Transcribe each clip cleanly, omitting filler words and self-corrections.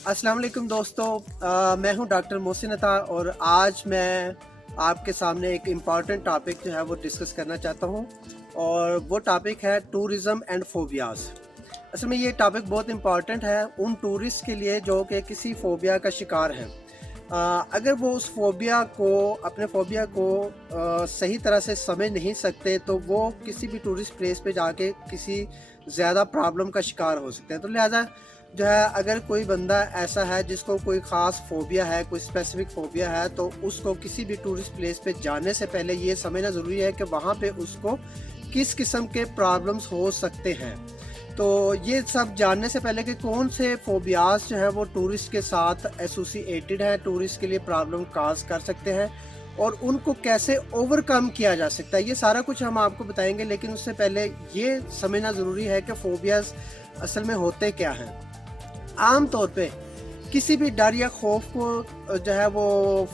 अस्सलाम वालेकुम दोस्तों, मैं हूं डॉक्टर मोहसिन अता और आज मैं आपके सामने एक इम्पॉर्टेंट टॉपिक जो है वो डिस्कस करना चाहता हूं और वो टॉपिक है टूरिज़्म एंड फोबियाज़। असल में ये टॉपिक बहुत इम्पॉर्टेंट है उन टूरिस्ट के लिए जो कि किसी फ़ोबिया का शिकार हैं। अगर वो उस अपने फ़ोबिया को सही तरह से समझ नहीं सकते तो वो किसी भी टूरिस्ट प्लेस पे जाके किसी ज़्यादा प्रॉब्लम का शिकार हो सकते हैं। तो लिहाजा जो है, अगर कोई बंदा ऐसा है जिसको कोई ख़ास फ़ोबिया है, कोई स्पेसिफ़िक फ़ोबिया है, तो उसको किसी भी टूरिस्ट प्लेस पे जाने से पहले ये समझना ज़रूरी है कि वहाँ पे उसको किस किस्म के प्रॉब्लम्स हो सकते हैं। तो ये सब जानने से पहले कि कौन से फ़ोबियाज़ जो हैं वो टूरिस्ट के साथ एसोसिएटेड हैं, टूरिस्ट के लिए प्रॉब्लम काज़ कर सकते हैं और उनको कैसे ओवरकम किया जा सकता है, ये सारा कुछ हम आपको बताएँगे। लेकिन उससे पहले ये समझना ज़रूरी है कि फ़ोबियाज़ असल में होते क्या हैं। आम तौर पे किसी भी डर या खौफ को जो है वो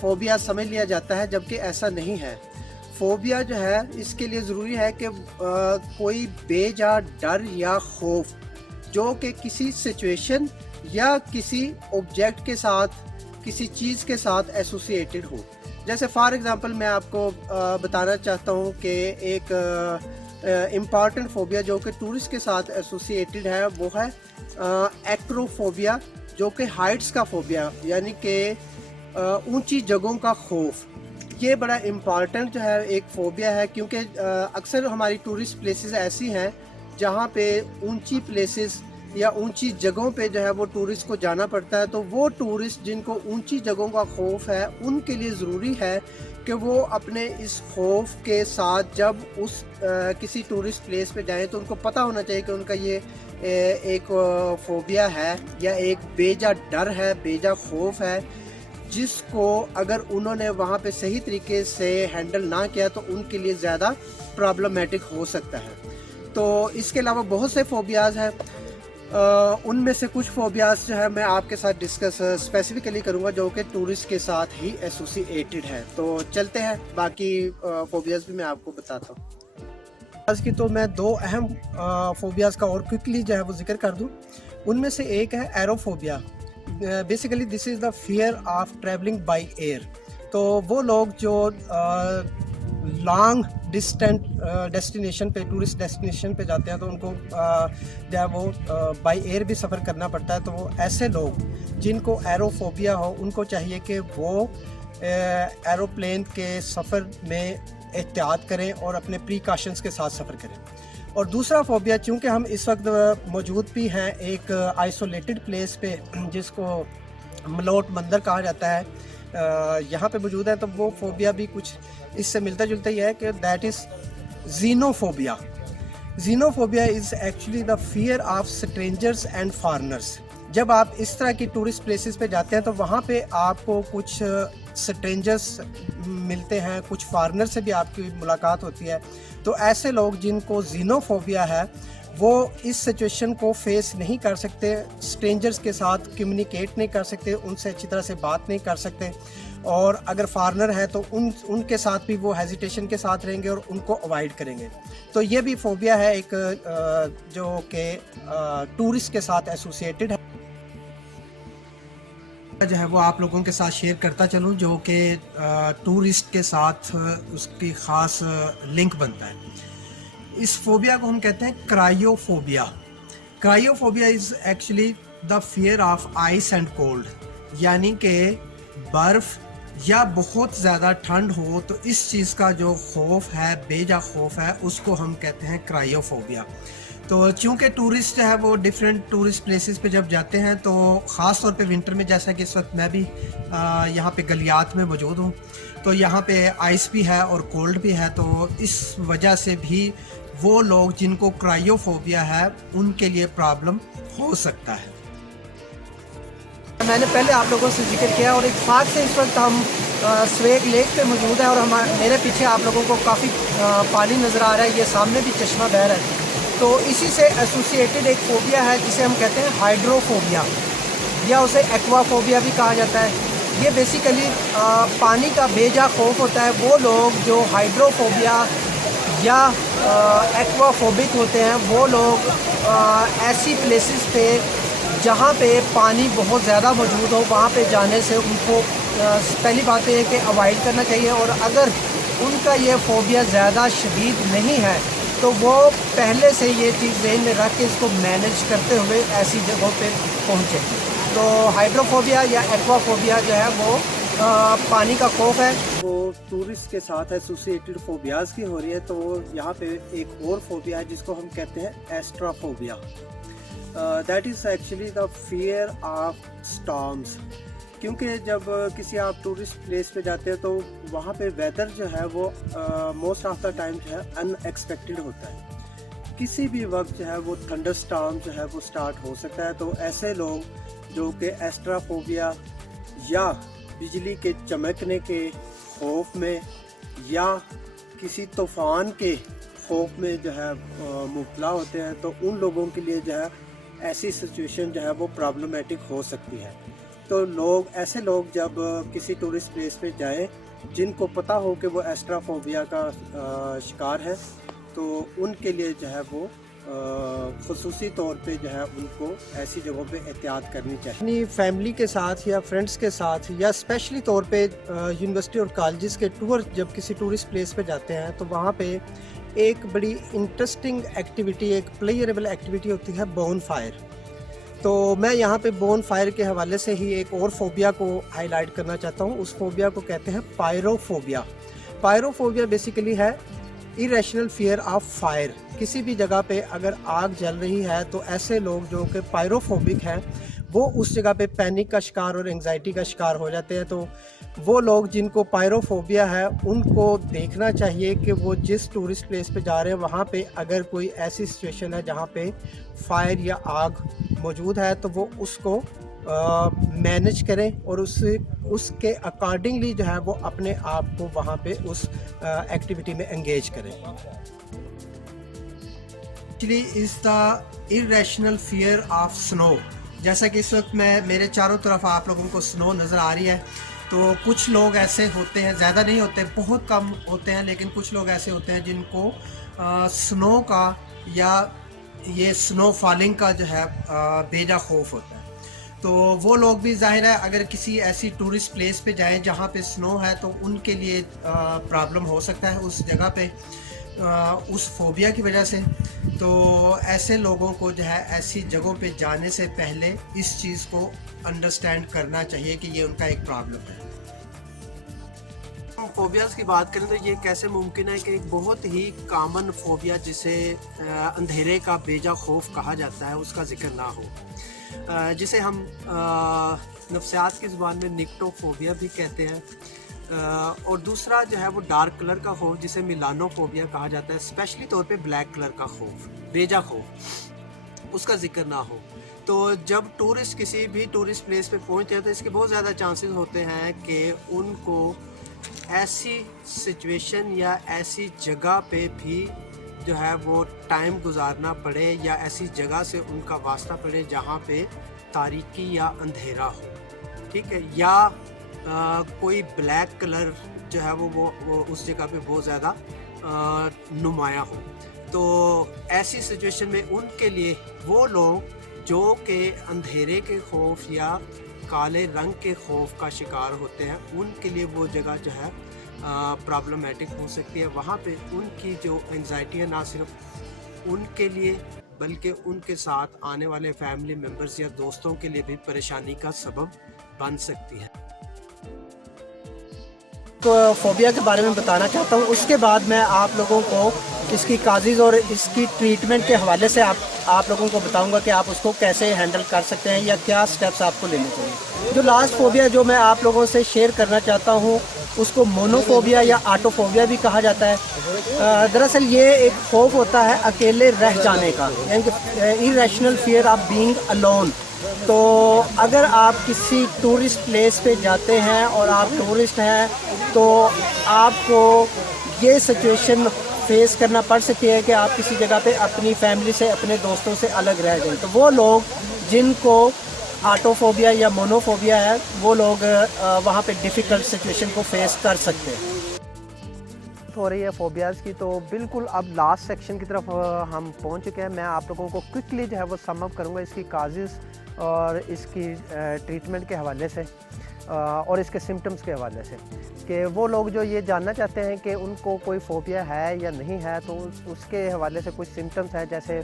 फ़ोबिया समझ लिया जाता है, जबकि ऐसा नहीं है। फ़ोबिया जो है इसके लिए ज़रूरी है कि कोई बेजा डर या खौफ जो कि किसी सिचुएशन या किसी ऑब्जेक्ट के साथ, किसी चीज़ के साथ एसोसिएटेड हो। जैसे फॉर एग्ज़ाम्पल मैं आपको बताना चाहता हूँ कि एक इम्पॉर्टेंट फ़ोबिया जो कि टूरिस्ट के साथ एसोसिएटेड है वो है एक्रोफोबिया, जो कि हाइट्स का फ़ोबिया, यानी कि ऊंची जगहों का खौफ। ये बड़ा इम्पॉर्टेंट जो है एक फ़ोबिया है, क्योंकि अक्सर हमारी टूरिस्ट प्लेसेस ऐसी हैं जहाँ पे ऊंची प्लेसेस या ऊंची जगहों पे जो है वो टूरिस्ट को जाना पड़ता है। तो वो टूरिस्ट जिनको ऊंची जगहों का खौफ है उनके लिए ज़रूरी है कि वो अपने इस खौफ के साथ जब उस किसी टूरिस्ट प्लेस पे जाएं तो उनको पता होना चाहिए कि उनका ये एक फ़ोबिया है या एक बेजा डर है, बेजा खौफ है, जिसको अगर उन्होंने वहाँ पे सही तरीके से हैंडल ना किया तो उनके लिए ज़्यादा प्रॉब्लमेटिक हो सकता है। तो इसके अलावा बहुत से फ़ोबियाज़ हैं, उनमें से कुछ फ़ोबियाज़ जो है मैं आपके साथ डिस्कस स्पेसिफिकली करूँगा जो कि टूरिस्ट के साथ ही एसोसिएटेड है। तो चलते हैं, बाकी फ़ोबियाज़ भी मैं आपको बताता हूँ। आज की तो मैं दो अहम फ़ोबियाज़ का और क्विकली जो है वो ज़िक्र कर दूँ। उनमें से एक है aerophobia. Basically this is the fear of travelling by air. तो वो लोग जो लॉन्ग डिस्टेंट डेस्टिनेशन पे, टूरिस्ट डेस्टिनेशन पे जाते हैं तो उनको जो है वो बाय एयर भी सफ़र करना पड़ता है। तो वो ऐसे लोग जिनको एरोफोबिया हो उनको चाहिए कि वो एरोप्लेन के सफ़र में एहतियात करें और अपने प्रिकॉशंस के साथ सफ़र करें। और दूसरा फ़ोबिया, चूँकि हम इस वक्त मौजूद भी हैं एक आइसोलेटेड प्लेस पे जिसको मलोट मंदिर कहा जाता है, यहाँ पे मौजूद है, तो वो फ़ोबिया भी कुछ इससे मिलता जुलता ही है कि that is xenophobia. Xenophobia is actually the fear of strangers and foreigners. जब आप इस तरह की टूरिस्ट प्लेसेस पे जाते हैं तो वहाँ पे आपको कुछ स्ट्रेंजर्स मिलते हैं, कुछ फॉरेनर से भी आपकी मुलाकात होती है। तो ऐसे लोग जिनको ज़ीनोफोबिया है वो इस सिचुएशन को फेस नहीं कर सकते, स्ट्रेंजर्स के साथ कम्युनिकेट नहीं कर सकते, उनसे अच्छी तरह से बात नहीं कर सकते, और अगर फॉरेनर है तो उनके साथ भी वो हेजिटेशन के साथ रहेंगे और उनको अवॉइड करेंगे। तो ये भी फ़ोबिया है एक जो कि टूरिस्ट के साथ एसोसिएटेड है, जो है वो आप लोगों के साथ शेयर करता चलूँ, जो कि टूरिस्ट के साथ उसकी ख़ास लिंक बनता है। इस फोबिया को हम कहते हैं cryophobia. Cryophobia is actually the fear of ice and cold, यानी कि बर्फ़ या बहुत ज़्यादा ठंड हो तो इस चीज़ का जो खौफ है, बेजा खौफ है, उसको हम कहते हैं क्रायोफोबिया। तो चूँकि टूरिस्ट है वो डिफरेंट टूरिस्ट प्लेसेस पे जब जाते हैं तो ख़ास तौर पे विंटर में, जैसा कि इस वक्त मैं भी यहाँ पे गलियात में मौजूद हूँ, तो यहाँ पे आइस भी है और कोल्ड भी है। तो इस वजह से भी वो लोग जिनको क्रायोफोबिया है उनके लिए प्रॉब्लम हो सकता है। मैंने पहले आप लोगों से जिक्र किया और इत्तेफाक से इस वक्त हम स्वेग लेक पे मौजूद है और मेरे पीछे आप लोगों को काफ़ी पानी नज़र आ रहा है, ये सामने भी चश्मा बह रहा है। तो इसी से एसोसिएटेड एक फ़ोबिया है जिसे हम कहते हैं हाइड्रोफोबिया, या उसे एक्वाफोबिया भी कहा जाता है। ये बेसिकली पानी का बेजा खौफ होता है। वो लोग जो हाइड्रोफोबिया या एक्वाफोबिक होते हैं वो लोग ऐसी प्लेसेस पे जहाँ पे पानी बहुत ज़्यादा मौजूद हो वहाँ पे जाने से उनको पहली बात ये है कि अवॉइड करना चाहिए। और अगर उनका ये फ़ोबिया ज़्यादा शदीद नहीं है तो वो पहले से ये चीज़ ज़हन में रख के इसको मैनेज करते हुए ऐसी जगहों पे पहुँचे। तो हाइड्रोफोबिया या एक्वाफोबिया जो है वो पानी का खौफ है, वो टूरिस्ट के साथ एसोसिएटेड फोबियाज की हो रही है। तो यहाँ पे एक और फोबिया है जिसको हम कहते हैं एस्ट्राफोबिया। That is actually the fear of storms. क्योंकि जब किसी आप टूरिस्ट प्लेस पे जाते हैं तो वहाँ पे वेदर जो है वो मोस्ट ऑफ द टाइम जो है अनएक्सपेक्टेड होता है। किसी भी वक्त जो है वो थंडर स्टॉर्म जो है वो स्टार्ट हो सकता है। तो ऐसे लोग जो कि एस्ट्राफोबिया या बिजली के चमकने के खौफ में या किसी तूफ़ान के खौफ में जो है मुब्तला होते हैं, तो उन लोगों के लिए जो है ऐसी सिचुएशन जो है वो प्रॉब्लमेटिक हो सकती है। तो ऐसे लोग जब किसी टूरिस्ट प्लेस पे जाएं जिनको पता हो कि वो एस्ट्राफोबिया का शिकार है, तो उनके लिए जो है वो ख़ुसूसी तौर पे जो है उनको ऐसी जगहों पे एहतियात करनी चाहिए। अपनी फैमिली के साथ या फ्रेंड्स के साथ या स्पेशली तौर पे यूनिवर्सिटी और कॉलेजेस के टूर जब किसी टूरिस्ट प्लेस पे जाते हैं तो वहाँ पे एक बड़ी इंटरेस्टिंग एक्टिविटी, एक प्लेयरेबल एक्टिविटी होती है बोन फायर। तो मैं यहाँ पे बोन फायर के हवाले से ही एक और फोबिया को हाईलाइट करना चाहता हूँ। उस फोबिया को कहते हैं पायरोफोबिया। पायरोफोबिया बेसिकली है इरेशनल फियर ऑफ फायर। किसी भी जगह पे अगर आग जल रही है तो ऐसे लोग जो कि पायरोफोबिक हैं वो उस जगह पे पैनिक का शिकार और एंजाइटी का शिकार हो जाते हैं। तो वो लोग जिनको पायरोफोबिया है उनको देखना चाहिए कि वो जिस टूरिस्ट प्लेस पे जा रहे हैं वहाँ पे अगर कोई ऐसी सिचुएशन है जहाँ पे फायर या आग मौजूद है तो वो उसको मैनेज करें और उसके अकॉर्डिंगली जो है वो अपने आप को वहाँ पे उस एक्टिविटी में एंगेज करें। Actually is the irrational fear of snow. जैसा कि इस वक्त मेरे चारों तरफ आप लोगों को स्नो नज़र आ रही है। तो कुछ लोग ऐसे होते हैं, ज़्यादा नहीं होते, बहुत कम होते हैं, लेकिन कुछ लोग ऐसे होते हैं जिनको स्नो का या ये स्नो फॉलिंग का जो है बेजा खौफ होता है। तो वो लोग भी ज़ाहिर है अगर किसी ऐसी टूरिस्ट प्लेस पे जाएं जहाँ पे स्नो है तो उनके लिए प्रॉब्लम हो सकता है उस जगह पे उस फोबिया की वजह से। तो ऐसे लोगों को जो है ऐसी जगहों पे जाने से पहले इस चीज़ को अंडरस्टैंड करना चाहिए कि ये उनका एक प्रॉब्लम है। फोबियाज़ की बात करें तो ये कैसे मुमकिन है कि एक बहुत ही कॉमन फोबिया जिसे अंधेरे का बेजा खौफ कहा जाता है उसका जिक्र ना हो, जिसे हम नफ्सियात की ज़ुबान में निक्टोफोबिया भी कहते हैं। और दूसरा जो है वो डार्क कलर का खौफ जिसे मिलानोफोबिया कहा जाता है, स्पेशली तौर पे ब्लैक कलर का खौफ, बेजा खौफ, उसका जिक्र ना हो। तो जब टूरिस्ट किसी भी टूरिस्ट प्लेस पे पहुंचते हैं तो इसके बहुत ज़्यादा चांसेस होते हैं कि उनको ऐसी सिचुएशन या ऐसी जगह पे भी जो है वो टाइम गुजारना पड़े या ऐसी जगह से उनका वास्ता पड़े जहाँ पे तारीकी या अंधेरा हो, ठीक है, या कोई ब्लैक कलर जो है वो उस जगह पे बहुत ज़्यादा नुमाया हो। तो ऐसी सिचुएशन में उनके लिए वो लोग जो कि अंधेरे के खौफ या काले रंग के खौफ का शिकार होते हैं उनके लिए वो जगह जो है प्रॉब्लमेटिक हो सकती है। वहाँ पे उनकी जो एंजाइटी है ना सिर्फ उनके लिए बल्कि उनके साथ आने वाले फैमिली मेम्बर्स या दोस्तों के लिए भी परेशानी का सबब बन सकती है। तो फोबिया के बारे में बताना चाहता हूँ, उसके बाद मैं आप लोगों को इसकी काजेज़ और इसकी ट्रीटमेंट के हवाले से आप लोगों को बताऊंगा कि आप उसको कैसे हैंडल कर सकते हैं या क्या स्टेप्स आपको लेने चाहिए। जो लास्ट फोबिया जो मैं आप लोगों से शेयर करना चाहता हूँ उसको मोनोफोबिया या ऑटोफोबिया भी कहा जाता है। दरअसल ये एक खौफ होता है अकेले रह जाने का, यानी कि irrational fear of being alone. तो अगर आप किसी टूरिस्ट प्लेस पे जाते हैं और आप टूरिस्ट हैं तो आपको ये सिचुएशन फेस करना पड़ सकती है कि आप किसी जगह पे अपनी फैमिली से, अपने दोस्तों से अलग रह जाएं। तो वो लोग जिनको ऑटोफोबिया या मोनोफोबिया है वो लोग वहाँ पे डिफ़िकल्ट सिचुएशन को फेस कर सकते हैं। हो रही है फोबियाज़ की, तो बिल्कुल अब लास्ट सेक्शन की तरफ हम पहुँच चुके हैं। मैं आप लोगों को क्विकली जो है वो सम अप करूँगा इसकी काजेज़ और इसकी ट्रीटमेंट के हवाले से और इसके सिम्टम्स के हवाले से, कि वो लोग जो ये जानना चाहते हैं कि उनको कोई फ़ोबिया है या नहीं है, तो उसके हवाले से कुछ सिम्टम्स हैं। जैसे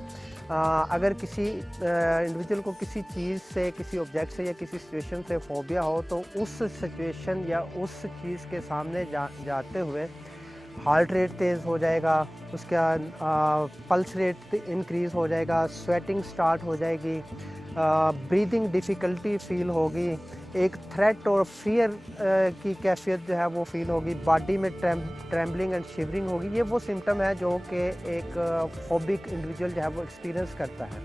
अगर किसी इंडिविजुअल को किसी चीज़ से, किसी ऑब्जेक्ट से या किसी सिचुएशन से फ़ोबिया हो, तो उस सिचुएशन या उस चीज़ के सामने जाते हुए हार्ट रेट तेज़ हो जाएगा, उसका पल्स रेट इंक्रीज़ हो जाएगा, स्वेटिंग स्टार्ट हो जाएगी, ब्रीदिंग डिफ़िकल्टी फ़ील होगी, एक थ्रेट और फियर की कैफियत जो है वो फ़ील होगी, बॉडी में ट्रेम्बलिंग एंड शिवरिंग होगी। ये वो सिम्टम है जो कि एक फोबिक इंडिविजुअल जो है वो एक्सपीरियंस करता है।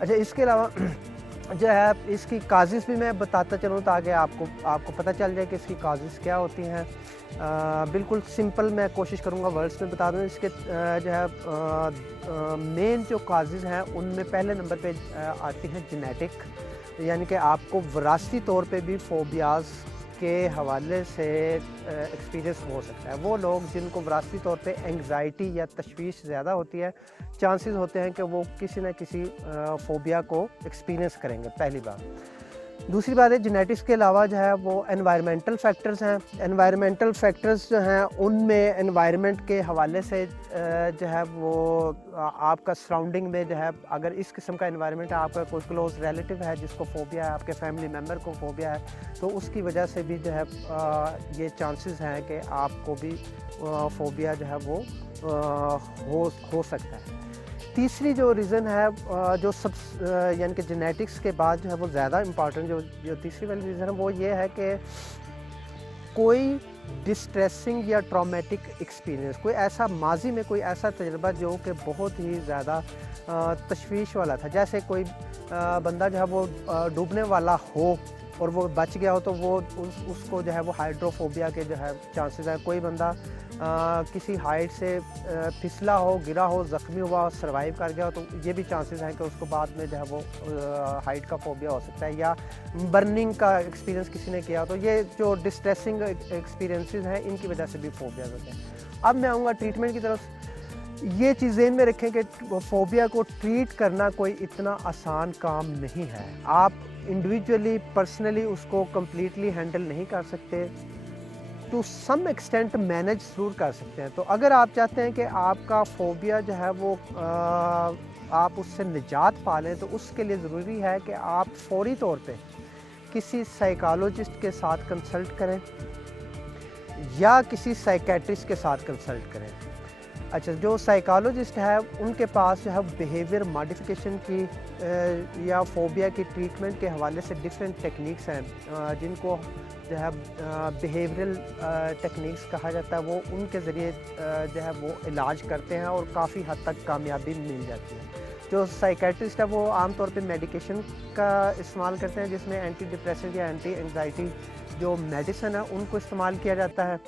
अच्छा, इसके अलावा जो है इसकी काज़ेज़ भी मैं बताता चलूँ ताकि आपको पता चल जाए कि इसकी काज़ेज़ क्या होती हैं। बिल्कुल सिंपल मैं कोशिश करूँगा वर्ड्स में बता दूँ। इसके जो है मेन जो काज़ेज़ हैं उनमें पहले नंबर पे आती है जेनेटिक, यानी कि आपको विरासती तौर पे भी फ़ोबियाज़ के हवाले से एक्सपीरियंस हो सकता है। वो लोग जिनको विरासती तौर पे एंग्ज़ायटी या तशवीश ज़्यादा होती है, चांसेस होते हैं कि वो किसी न किसी फ़ोबिया को एक्सपीरियंस करेंगे, पहली बात। दूसरी बात है, जेनेटिक्स के अलावा जो है वो एनवायरमेंटल फैक्टर्स हैं। एनवायरमेंटल फैक्टर्स जो हैं उनमें एनवायरनमेंट के हवाले से जो है वो आपका सराउंडिंग में जो है, अगर इस किस्म का एनवायरनमेंट है, आपका कोई क्लोज़ रिलेटिव है जिसको फ़ोबिया है, आपके फैमिली मेम्बर को फ़ोबिया है, तो उसकी वजह से भी जो है ये चांसेस हैं कि आपको भी फ़ोबिया जो है वो हो सकता है। तीसरी जो रीज़न है जो यानी कि जेनेटिक्स के बाद जो है वो ज़्यादा इम्पॉर्टेंट जो तीसरी वाली रीज़न है वो ये है कि कोई डिस्ट्रेसिंग या ट्रॉमेटिक एक्सपीरियंस, कोई ऐसा माजी में कोई ऐसा तजुर्बा जो कि बहुत ही ज़्यादा तशवीश वाला था। जैसे कोई बंदा जो है वो डूबने वाला हो और वो बच गया हो, तो वो उसको जो है वो हाइड्रोफोबिया के जो है चांसेस है। कोई बंदा किसी हाइट से फिसला हो, गिरा हो, ज़ख्मी हुआ हो, सर्वाइव कर गया हो, तो ये भी चांसेस हैं कि उसको बाद में जो है वो हाइट का फ़ोबिया हो सकता है। या बर्निंग का एक्सपीरियंस किसी ने किया, तो ये जो डिस्ट्रेसिंग एक्सपीरियंसेस हैं इनकी वजह से भी फ़ोबिया होते हैं। अब मैं आऊँगा ट्रीटमेंट की तरफ। ये चीज़ ज़हन में रखें कि फ़ोबिया को ट्रीट करना कोई इतना आसान काम नहीं है। आप इंडिविजुअली, पर्सनली उसको कम्प्लीटली हैंडल नहीं कर सकते, टू सम एक्सटेंट मैनेज ज़रूर कर सकते हैं। तो अगर आप चाहते हैं कि आपका फ़ोबिया जो है वो आप उससे निजात पा लें, तो उसके लिए ज़रूरी है कि आप फ़ौरी तौर पे किसी साइकोलॉजिस्ट के साथ कंसल्ट करें या किसी साइकेट्रिस्ट के साथ कंसल्ट करें। अच्छा, जो साइकोलॉजिस्ट है उनके पास जो है बिहेवियर मॉडिफिकेशन की या फ़ोबिया की ट्रीटमेंट के हवाले से डिफरेंट टेक्निक्स हैं जिनको जो है बिहेवियरल टेक्निक्स कहा जाता है। वो उनके ज़रिए जो है वो इलाज करते हैं और काफ़ी हद तक कामयाबी मिल जाती है। जो साइकेट्रिस्ट है वो आमतौर पे मेडिकेशन का इस्तेमाल करते हैं, जिसमें एंटी डिप्रेसेंट या एंटी एंग्जाइटी जो मेडिसिन है उनको इस्तेमाल किया जाता है।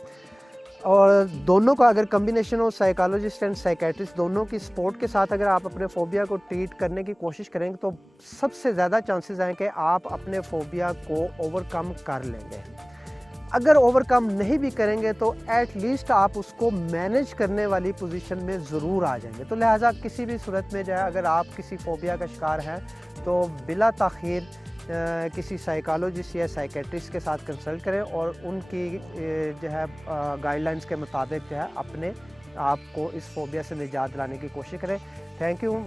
और दोनों का अगर कम्बिनेशन हो, साइकोलॉजिस्ट एंड साइकेट्रिस्ट दोनों की सपोर्ट के साथ अगर आप अपने फ़ोबिया को ट्रीट करने की कोशिश करेंगे, तो सबसे ज़्यादा चांसेस हैं कि आप अपने फ़ोबिया को ओवरकम कर लेंगे। अगर ओवरकम नहीं भी करेंगे तो एट लीस्ट आप उसको मैनेज करने वाली पोजीशन में ज़रूर आ जाएंगे। तो लिहाजा किसी भी सूरत में जो है, अगर आप किसी फ़ोबिया का शिकार हैं, तो बिला ताख़ीर किसी साइकोलॉजिस्ट या साइकेट्रिस्ट के साथ कंसल्ट करें और उनकी जो है गाइडलाइंस के मुताबिक जो है अपने आप को इस फ़ोबिया से निजात दिलाने की कोशिश करें। Thank you.